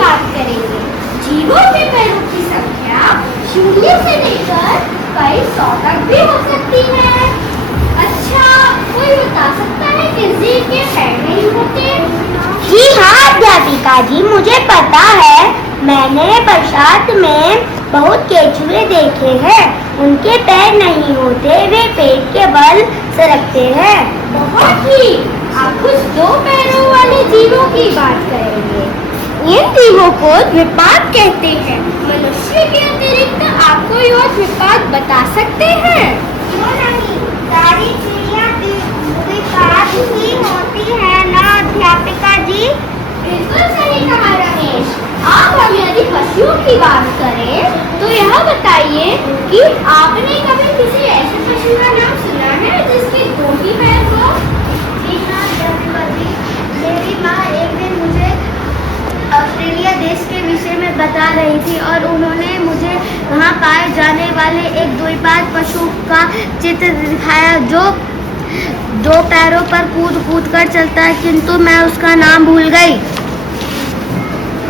बात करेंगे। जीवों के पैरों की संख्या 0 से लेकर कई 100 तक भी हो सकती है। अच्छा, कोई बता सकता है किस जीव के पैर नहीं होते? जी हाँ अध्यापिका जी, मुझे पता है। मैंने बरसात में बहुत केंचुए देखे हैं। उनके पैर नहीं होते, वे पेट के बल सरकते हैं। बहुत ही। आप कुछ 2 पैरों वाले जीवों की बात करेंगे। इन जीवों को द्विपाद कहते हैं। मनुष्य के अतिरिक्त आप कोई और द्विपाद बता सकते हैं? क्यों नहीं, सारी चिड़िया द्विपाद ही होती है ना अध्यापिका जी? बिल्कुल सही कहा रमेश। आप हम यदि पशुओं की बात करें तो यह बताइए कि आपने कभी किसी ऐसे पशु का नाम सुना है जिसके 2 ही पैर हो? जी हाँ अध्यापिका जी, मेरी माँ एक दिन मुझे ऑस्ट्रेलिया देश के विषय में बता रही थी और उन्होंने मुझे वहाँ पाए जाने वाले एक द्विपाद पशु का चित्र दिखाया जो 2 पैरों पर कूद कूद कर चलता है, किंतु मैं उसका नाम भूल गई।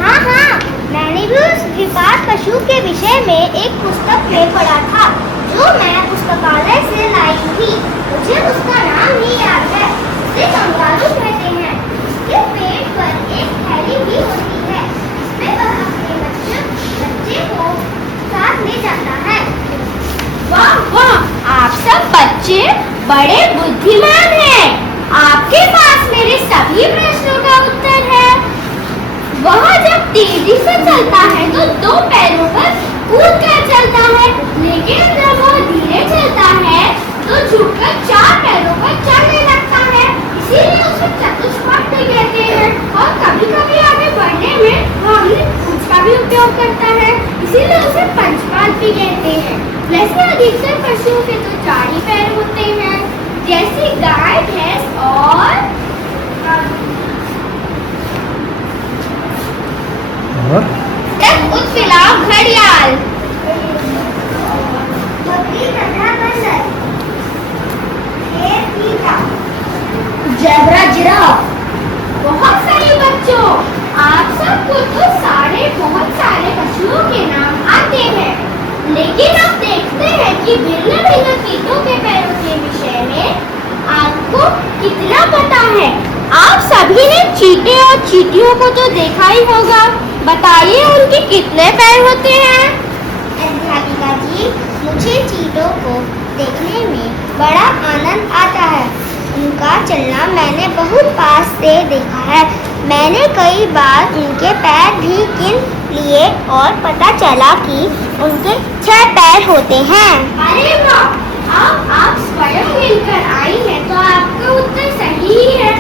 हाँ हाँ, मैंने भी उस द्विपाद पशु के विषय में एक पुस्तक में पढ़ा था जो मैं पुस्तकालय से लाई थी। मुझे उसका नाम नहीं याद है। उसे कंगारू कहते हैं। उसके पेट पर एक थैली भी होती है जिसमें वह अपने बच्चे को साथ ले जाता है। वाह वाह, आप सब बच्चे बड़े बुद्धिमान हैं। आपके पास मेरे सभी प्रश्नों का उत्तर है। वह जब तेजी से चलता है तो 2 पैरों पर कूद कर चलता है, लेकिन जब वह धीरे चलता है तो झुककर 4 पैरों पर चलने लगता है। इसीलिए उसे चतुष्पाद कहते हैं। और कभी-कभी आगे बढ़ने में वह अपनी पूंछ का भी उपयोग करता है, इसीलिए उसे पंचपाद भी कहते हैं। वैसे अधिकतर पशुओं के तो 4 ही पैर होते हैं, जैसे गाय, भैंस और उत्तलाव घड़ियाल। Zebra, giraffe. बहुत सही बच्चों, आप सबको तो बहुत सारे पशुओं के नाम आते हैं, लेकिन अब देखते हैं कि भिन्न-भिन्न कीटों के पैरों के विषय में आपको कितना पता है। आप सभी ने चींटे और चींटियों को तो देखा ही होगा। बताइए उनके कितने पैर होते हैं? अध्यापिका जी, मुझे चींटों को देखने में बड़ा आनंद आता है। उनका चलना मैंने बहुत पास से देखा है। मैंने कई बार उनके पैर भी गिन लिए और पता चला कि उनके 6 पैर होते हैं। अरे वाह, आप स्वयं गिनकर आई हैं तो आपका उत्तर सही ही है।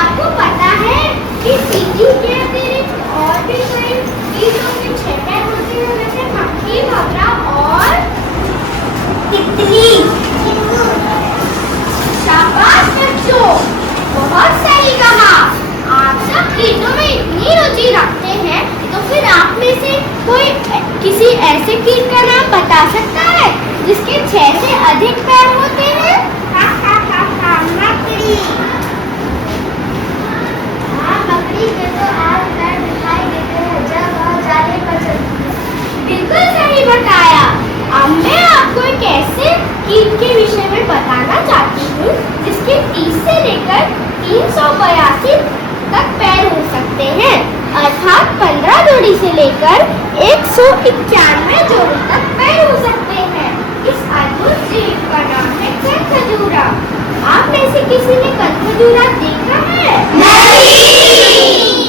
आपको पता है कि चींटी के अतिरिक्त और भी कई कीटों के 6 पैर होते हैं, जैसे मक्खी, भंवरा और तितली। शाबाश बच्चों, बहुत सही कहा। आप सब कीटों में इतनी रुचि रखते हैं तो फिर आप में से कोई किसी ऐसे कीट का नाम बता सकता है जिसके 6 से अधिक पैर होते हैं? मकड़ी। हाँ, मकड़ी के तो 8 पैर दिखाई देते हैं जब वह जाले पर चलती है। बिल्कुल सही बताया। अब मैं आपको एक ऐसे कीट के विषय में बताना चाहती हूँ जिसके 30 से लेकर 382 तक पैर हो सकते हैं, अर्थात 15 जोड़ी से लेकर 191 जोड़ी तक पैर हो सकते हैं। इस अद्भुत जीव का नाम है कनखजूरा। आप में से किसी ने कनखजूरा देखा है? नहीं।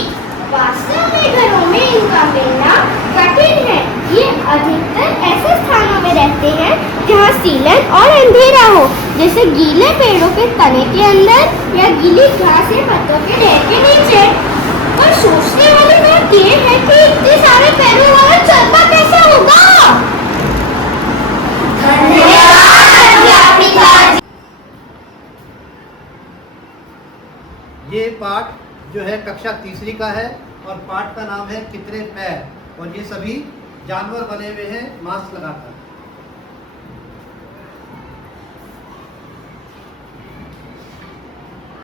वास्तव में घरों में इनका मिलना कठिन है। ये अधिकतर ऐसे स्थानों में रहते हैं जहाँ सीलन और अंधेरा हो, जैसे गीले पेड़ों के तने के अंदर या गीली घास या पत्तों के ढेर के नीचे। पर सोचने वाली बात ये है कि इतने सारे पैरों वाला चलता कैसे होगा? धन्यवाद अध्यापिका जी। ये पाठ जो है कक्षा 3री का है और पाठ का नाम है कितने पैर, और ये सभी जानवर बने हुए हैं मास्क लगाकर।